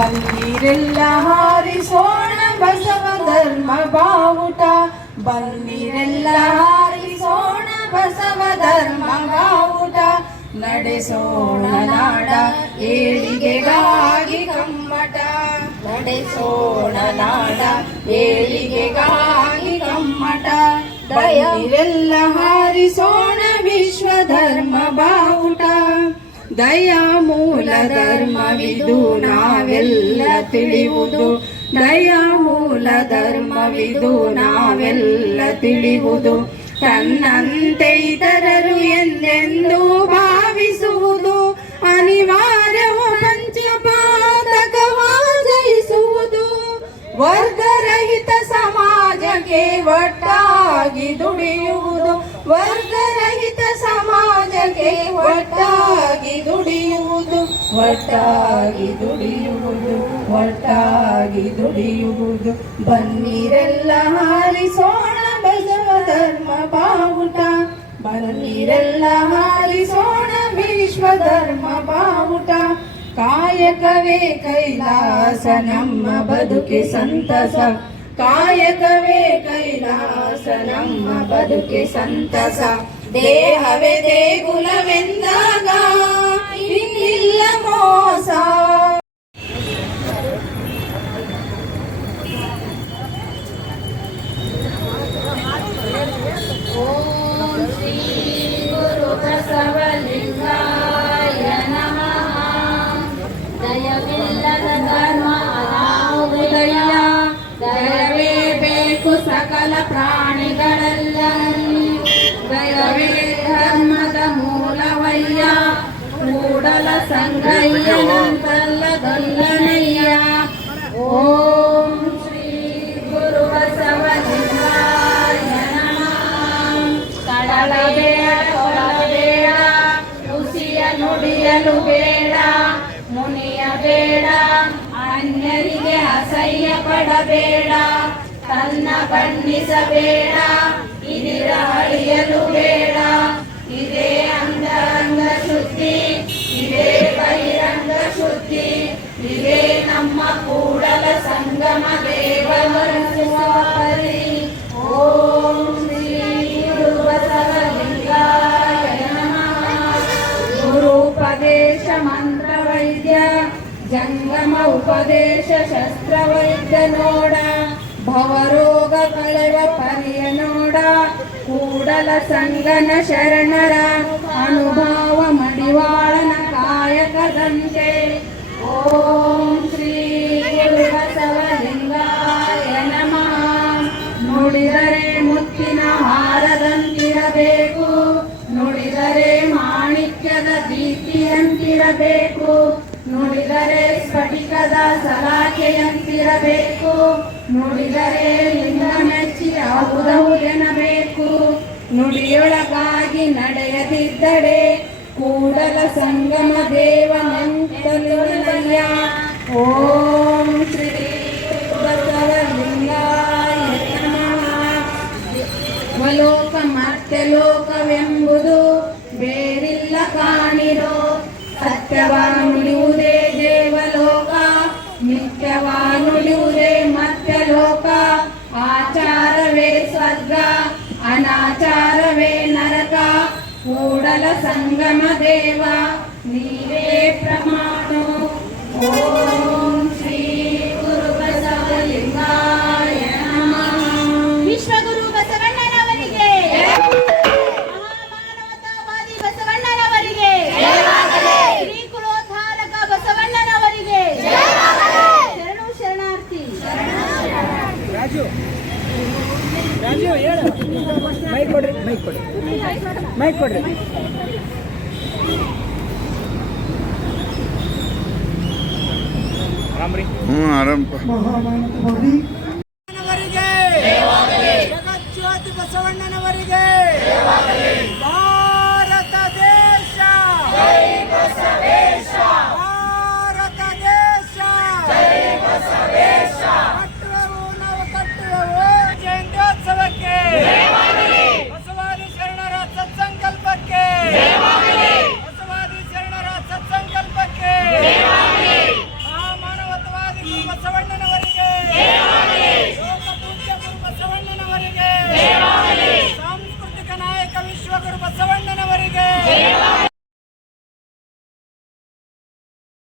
ಬನ್ನಿರೆಲ್ಲ ಹಾರಿಸೋಣ ಬಸವ ಧರ್ಮ ಬಾವುಟ, ಬನ್ನಿರೆಲ್ಲ ಹಾರಿಸೋಣ ಬಸವ ಧರ್ಮ ಬಾವುಟ, ನಡೆಸೋಣ ನಾಡ ಏಳಿಗೆಗಾಗಿ ಕಮ್ಮಟ, ನಡೆಸೋಣ ನಾಡ ಏಳಿಗೆಗಾಗಿ ಕಮ್ಮಟ, ಬನ್ನಿರೆಲ್ಲ ಹಾರಿಸೋಣ ವಿಶ್ವ ಧರ್ಮ ಬಾವುಟ. ದಯಾ ಮೂಲ ಧರ್ಮವಿದು ನಾವೆಲ್ಲ ತಿಳಿಯುವುದು, ದಯಾ ಮೂಲ ಧರ್ಮವಿದು ನಾವೆಲ್ಲ ತಿಳಿಯುವುದು, ತನ್ನಂತೆ ಇತರರು ಎಂದೆಂದೂ ಭಾವಿಸುವುದು, ಅನಿವಾರ್ಯವು ಪಂಚಪಾತಕವ ಜಯಿಸುವುದು, ವರ್ಗರಹಿತ ಸಮಾಜಕ್ಕೆ ಒಟ್ಟಾಗಿ ದುಡಿಯುವುದು, ವರ್ಗರಹಿತ ಸಮಾಜಕ್ಕೆ ಒಟ್ಟಾಗಿ ದುಡಿಯುವುದು, ಒಟ್ಟಾಗಿ ದುಡಿಯುವುದು, ಒಟ್ಟಾಗಿ ದುಡಿಯುವುದು. ಬನ್ನಿರೆಲ್ಲ ಹಾರಿಸೋಣ ಬಸವ ಧರ್ಮ ಬಾವುಟ, ಬನ್ನಿರೆಲ್ಲ ಹಾರಿಸೋಣ ವಿಶ್ವ ಧರ್ಮ ಬಾವುಟ. ಕಾಯಕವೇ ಕೈಲಾಸ ನಮ್ಮ ಬದುಕೆ ಸಂತಸ, ಕಾಯಕವೇ ಕೈಲಾಸ ನಮ್ಮ ಬದುಕೆ ಸಂತಸ, ದೇಹವೇ ದೇಗುಲವೆಂದಾಗ ಇನ್ನಿಲ್ಲ ಮೋಸ. ಓಂ ಶ್ರೀ ಗುರು ಬಸವಲಿಂಗಾಯ ನಮಃ. ದಯವಿಲ್ಲದ ಧರ್ಮ ಅನಾಹುದಯ, ದಯವೇ ಬೇಕು ಸಕಲ ಪ್ರಾಣಿಗಳಲ್ಲಿ, ದಯವೇ ಧರ್ಮದ ಮೂಲವಯ್ಯ, ಕೂಡಲ ಸಂಗಯ್ಯನಂತಲ್ಲದಲ್ಲನಯ್ಯ. ಓಂ ಶ್ರೀ ಗುರು ಬಸವಲಿಂಗಾಯ ನಮಃ. ಕಳಬೇಡ ಕೊಳಬೇಡ, ಹುಸಿಯ ನುಡಿಯಲು ಬೇಡ, ಮುನಿಯ ಬೇಡ, ಅನ್ಯರಿಗೆ ಅಸಹ್ಯ ಪಡಬೇಡ, ತನ್ನ ಬಣ್ಣಿಸಬೇಡ, ಇದಿರ ಅಳಿಯಲು ಬೇಡ. ಇದೇ ಅಂತರಂಗ ಶುದ್ಧಿ, ಇದೇ ಬಹಿರಂಗ ಶುದ್ಧಿ, ಇದೇ ನಮ್ಮ ಕೂಡಲ ಸಂಗಮ ದೇವರಿಸುವ ಪರಿ. ಓಂ ಶ್ರೀ ಗುರು ಬಸವಲಿಂಗಾಯ ನಮಃ. ಗುರುಪದೇಶ ಮಂತ್ರ ವೈದ್ಯ, ಜಂಗಮ ಉಪದೇಶ ಶಸ್ತ್ರ ವೈದ್ಯ ನೋಡ, ಭವರೋಗ ಕಳೆವ ಪರಿಯ ನೋಡ, ಕೂಡಲ ಸಂಗನ ಶರಣರ ಅನುಭವ ಮಡಿವಾಳನ ಕಾಯಕದಂತೆ. ಓಂ ಶ್ರೀ ಗುರು ಬಸವಲಿಂಗಾಯ ನಮಃ. ನುಡಿದರೆ ಮುತ್ತಿನ ಹಾರದಂತಿರಬೇಕು, ನುಡಿದರೆ ಮಾಣಿಕ್ಯದ ದೀಪ್ತಿಯಂತಿರಬೇಕು, ನುಡಿದರೆ ಸ್ಫಟಿಕದ ಸಲಾಕೆಯಂತಿರಬೇಕು, ನುಡಿದರೆ ಲಿಂಗ ಮೆಚ್ಚಿ ಹೌದೌದೆನಬೇಕು, ನುಡಿಯೊಳಗಾಗಿ ನಡೆಯದಿದ್ದಡೆ ಕೂಡಲ ಸಂಗಮ ದೇವನಂತಲುನಯ್ಯ. ಓಂ ಶ್ರೀ ಬಸವಲಿಂಗಾಯ ನಮಃ. ಸ್ವಲೋಕ ಮರ್ತ್ಯಲೋಕವೆಂಬುದು ಬೇರಿಲ್ಲ ಕಾಣಿರೋ, ಸತ್ಯವ ನುಡಿಯುವುದೇ ದೇವಲೋಕ, ನಿತ್ಯವ ನುಡಿಯುವುದೇ ಮರ್ತ್ಯಲೋಕ. ಆಚಾರವೇ ಸ್ವರ್ಗ, ಅನಾಚಾರವೇ ನರಕ, ಕೂಡಲ ಸಂಗಮ ದೇವ ನೀವೇ ಪ್ರಮಾಣ. ಓಂ ಶ್ರೀ ಗುರು ಬಸವಲಿಂಗಾಯ ನಮಃ. ವಿಶ್ವಗುರು ಬಸವಣ್ಣನವರಿಗೆ, ಮಹಾಮಾನವತಾವಾದಿ ಬಸವಣ್ಣನವರಿಗೆ, ಶ್ರೀ ಕುಲೋದ್ಧಾರಕ ಬಸವಣ್ಣನವರಿಗೆ ಶರಣು ಶರಣಾರ್ಥಿ. ರಾಜು ಹೇಳು, ಮೈಕ್ ಕೊಡ್ರಿ, ಮೈಕ್ ಕೊಡ್ರಿ, ಮೈಕ್ ಕೊಡ್ರಿ. ಆರಂಭ. ಜಗಜ್ಯೋತಿ ಬಸವಣ್ಣನವರಿಗೆ ಭಾರತ ದೇಶ, ಭಾರತ ದೇಶ, ಕಟ್ಟುವೆವು ನಾವು ಕಟ್ಟುವೆವು ಜಯಂತ್ಯೋತ್ಸವಕ್ಕೆ, ಬಸವಾದಿ ಶರಣರ ಸತ್ಸಂಕಲ್ಪಕ್ಕೆ, ಬಸವಾದಿ ಶರಣರ ಸತ್ಸಂಕಲ್ಪಕ್ಕೆ, ಮಹಾಮಾನವತ್ವ ಗುರು ಬಸವಣ್ಣನವರಿಗೆ ಲೋಕಪೂಜ್ಯ ಗುರು ಬಸವಣ್ಣನವರಿಗೆ ಸಾಂಸ್ಕೃತಿಕ ನಾಯಕ ವಿಶ್ವಗುರು ಬಸವಣ್ಣನವರಿಗೆ